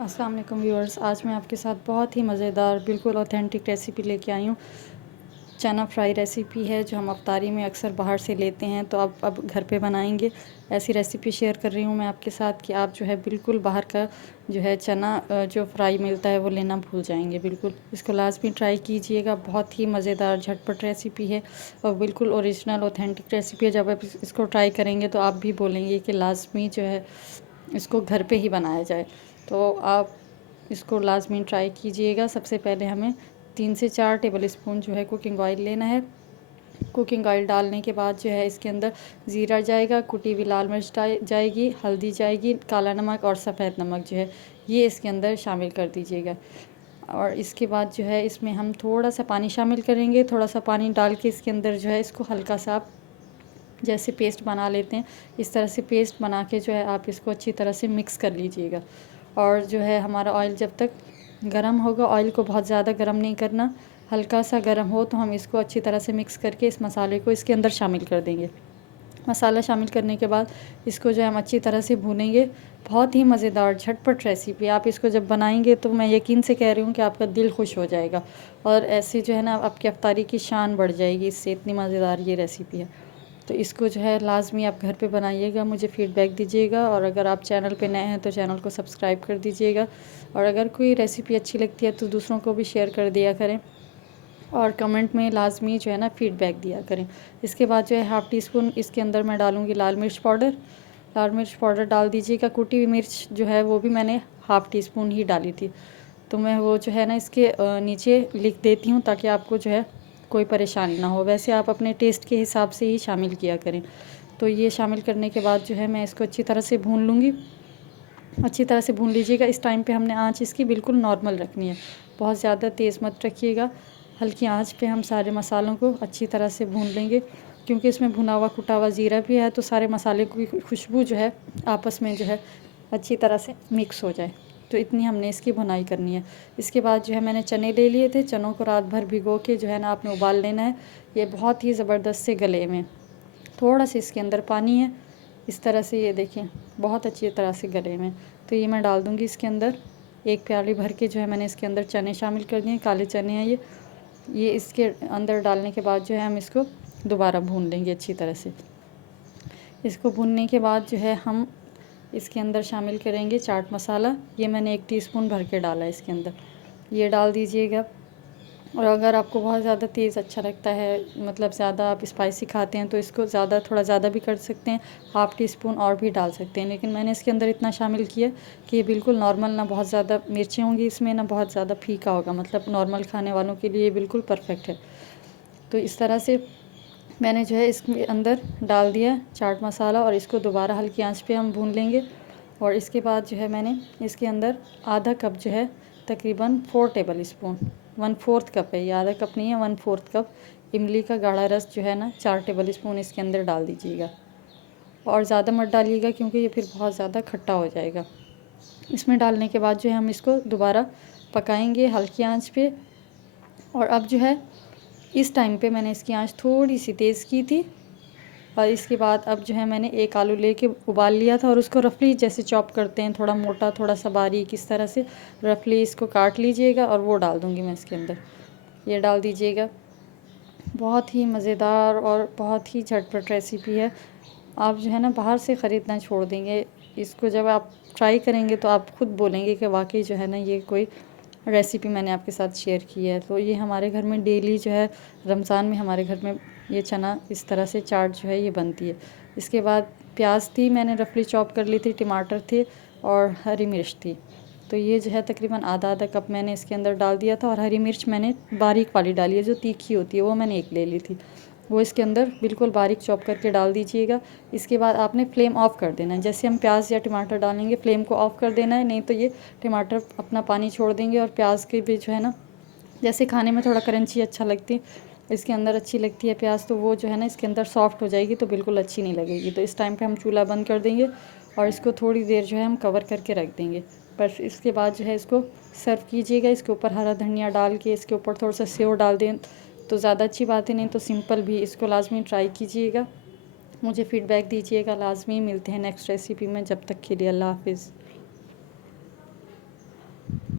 अस्सलाम वालेकुम व्यूअर्स, आज मैं आपके साथ बहुत ही मज़ेदार बिल्कुल ऑथेंटिक रेसिपी लेके आई हूँ। चना फ्राई रेसिपी है जो हम अफ्तारी में अक्सर बाहर से लेते हैं, तो अब घर पे बनाएंगे। ऐसी रेसिपी शेयर कर रही हूँ मैं आपके साथ कि आप जो है बिल्कुल बाहर का जो है चना जो फ्राई मिलता है वो लेना भूल जाएंगे। बिल्कुल इसको लाजमी ट्राई कीजिएगा, बहुत ही मज़ेदार झटपट रेसिपी है और बिल्कुल ओरिजिनल ऑथेंटिक रेसिपी है। जब आप इसको ट्राई करेंगे तो आप भी बोलेंगे कि लाजमी जो है इसको घर पे ही बनाया जाए। तो आप इसको लाजमी ट्राई कीजिएगा। सबसे पहले हमें 3 से 4 टेबल स्पून जो है कुकिंग ऑयल लेना है। कुकिंग ऑयल डालने के बाद जो है इसके अंदर ज़ीरा जाएगा, कुटी हुई लाल मिर्च जाएगी, हल्दी जाएगी, काला नमक और सफ़ेद नमक जो है ये इसके अंदर शामिल कर दीजिएगा। और इसके बाद जो है इसमें हम थोड़ा सा पानी शामिल करेंगे। थोड़ा सा पानी डाल के इसके अंदर जो है इसको हल्का सा आप जैसे पेस्ट बना लेते हैं इस तरह से पेस्ट बना के जो है आप इसको अच्छी तरह से मिक्स कर लीजिएगा। और जो है हमारा ऑयल जब तक गरम होगा, ऑयल को बहुत ज़्यादा गरम नहीं करना, हल्का सा गरम हो तो हम इसको अच्छी तरह से मिक्स करके इस मसाले को इसके अंदर शामिल कर देंगे। मसाला शामिल करने के बाद इसको जो है हम अच्छी तरह से भूनेंगे। बहुत ही मज़ेदार झटपट रेसिपी, आप इसको जब बनाएंगे तो मैं यकीन से कह रही हूँ कि आपका दिल खुश हो जाएगा और ऐसे जो है ना आपकी अफ्तारी की शान बढ़ जाएगी। इससे इतनी मज़ेदार ये रेसिपी है। तो इसको जो है लाजमी आप घर पे बनाइएगा, मुझे फ़ीडबैक दीजिएगा। और अगर आप चैनल पे नए हैं तो चैनल को सब्सक्राइब कर दीजिएगा। और अगर कोई रेसिपी अच्छी लगती है तो दूसरों को भी शेयर कर दिया करें और कमेंट में लाजमी जो है ना फ़ीडबैक दिया करें। इसके बाद जो है हाफ़ टी स्पून इसके अंदर मैं डालूँगी लाल मिर्च पाउडर। लाल मिर्च पाउडर डाल दीजिएगा। कुटी हुई मिर्च जो है वो भी मैंने हाफ़ टी स्पून ही डाली थी, तो मैं वो जो है ना इसके नीचे लिख देती हूँ ताकि आपको जो है कोई परेशानी ना हो। वैसे आप अपने टेस्ट के हिसाब से ही शामिल किया करें। तो ये शामिल करने के बाद जो है मैं इसको अच्छी तरह से भून लूँगी। अच्छी तरह से भून लीजिएगा। इस टाइम पे हमने आंच इसकी बिल्कुल नॉर्मल रखनी है, बहुत ज़्यादा तेज़ मत रखिएगा। हल्की आंच पे हम सारे मसालों को अच्छी तरह से भून लेंगे, क्योंकि इसमें भुना हुआ कुटा हुआ ज़ीरा भी है, तो सारे मसाले की खुशबू जो है आपस में जो है अच्छी तरह से मिक्स हो जाए। तो इतनी हमने इसकी भुनाई करनी है। इसके बाद जो है मैंने चने ले लिए थे, चनों को रात भर भिगो के जो है ना आपने उबाल लेना है। ये बहुत ही ज़बरदस्त से गले में, थोड़ा सा इसके अंदर पानी है, इस तरह से ये देखें बहुत अच्छी तरह से गले में। तो ये मैं डाल दूँगी इसके अंदर। एक प्याली भर के जो है मैंने इसके अंदर चने शामिल कर दिए, काले चने हैं ये इसके अंदर डालने के बाद जो है हम इसको दोबारा भून लेंगे अच्छी तरह से। इसको भूनने के बाद जो है हम इसके अंदर शामिल करेंगे चाट मसाला। ये मैंने 1 टीस्पून भर के डाला है इसके अंदर, ये डाल दीजिएगा। और अगर आपको बहुत ज़्यादा तेज़ अच्छा लगता है, मतलब ज़्यादा आप स्पाइसी खाते हैं, तो इसको थोड़ा ज़्यादा भी कर सकते हैं, हाफ़ टी स्पून और भी डाल सकते हैं। लेकिन मैंने इसके अंदर इतना शामिल किया कि ये बिल्कुल नॉर्मल, ना बहुत ज़्यादा मिर्चें होंगी इसमें, ना बहुत ज़्यादा फीका होगा, मतलब नॉर्मल खाने वालों के लिए बिल्कुल परफेक्ट है। तो इस तरह से मैंने जो है इसके अंदर डाल दिया चाट मसाला और इसको दोबारा हल्की आंच पे हम भून लेंगे। और इसके बाद जो है मैंने इसके अंदर आधा कप जो है तकरीबन 4 टेबल स्पून, 1/4 कप है ये, आधा कप नहीं है, 1/4 कप इमली का गाढ़ा रस जो है ना 4 टेबल स्पून इसके अंदर डाल दीजिएगा। और ज़्यादा मत डालिएगा क्योंकि ये फिर बहुत ज़्यादा खट्टा हो जाएगा। इसमें डालने के बाद जो है हम इसको दोबारा पकाएंगे हल्की आंच पे। और अब जो है इस टाइम पे मैंने इसकी आंच थोड़ी सी तेज़ की थी। और इसके बाद अब जो है मैंने एक आलू लेके उबाल लिया था और उसको रफली जैसे चॉप करते हैं, थोड़ा मोटा थोड़ा सा बारीक, इस तरह से रफली इसको काट लीजिएगा और वो डाल दूँगी मैं इसके अंदर। ये डाल दीजिएगा। बहुत ही मज़ेदार और बहुत ही झटपट रेसिपी है। आप जो है ना बाहर से ख़रीदना छोड़ देंगे। इसको जब आप ट्राई करेंगे तो आप ख़ुद बोलेंगे कि वाकई जो है ना ये कोई रेसिपी मैंने आपके साथ शेयर की है। तो ये हमारे घर में डेली जो है रमज़ान में हमारे घर में ये चना इस तरह से चाट जो है ये बनती है। इसके बाद प्याज थी, मैंने रफली चॉप कर ली थी, टमाटर थे और हरी मिर्च थी। तो ये जो है तकरीबन आधा आधा कप मैंने इसके अंदर डाल दिया था। और हरी मिर्च मैंने बारीक वाली डाली है, जो तीखी होती है, वो मैंने एक ले ली थी, वो इसके अंदर बिल्कुल बारीक चॉप करके डाल दीजिएगा। इसके बाद आपने फ्लेम ऑफ़ कर देना है। जैसे हम प्याज या टमाटर डालेंगे फ्लेम को ऑफ़ कर देना है, नहीं तो ये टमाटर अपना पानी छोड़ देंगे। और प्याज के भी जो है ना, जैसे खाने में थोड़ा क्रंची अच्छा लगती है, इसके अंदर अच्छी लगती है प्याज, तो वो जो है ना इसके अंदर सॉफ्ट हो जाएगी तो बिल्कुल अच्छी नहीं लगेगी। तो इस टाइम पे हम चूल्हा बंद कर देंगे और इसको थोड़ी देर जो है हम कवर करके रख देंगे। बस इसके बाद जो है इसको सर्व कीजिएगा। इसके ऊपर हरा धनिया डाल के, इसके ऊपर थोड़ा सा सेव डाल दें तो ज़्यादा अच्छी बात है, नहीं तो सिंपल भी। इसको लाजमी ट्राई कीजिएगा, मुझे फ़ीडबैक दीजिएगा लाजमी। मिलते हैं नेक्स्ट रेसिपी में, जब तक के लिए अल्लाह हाफ़िज़।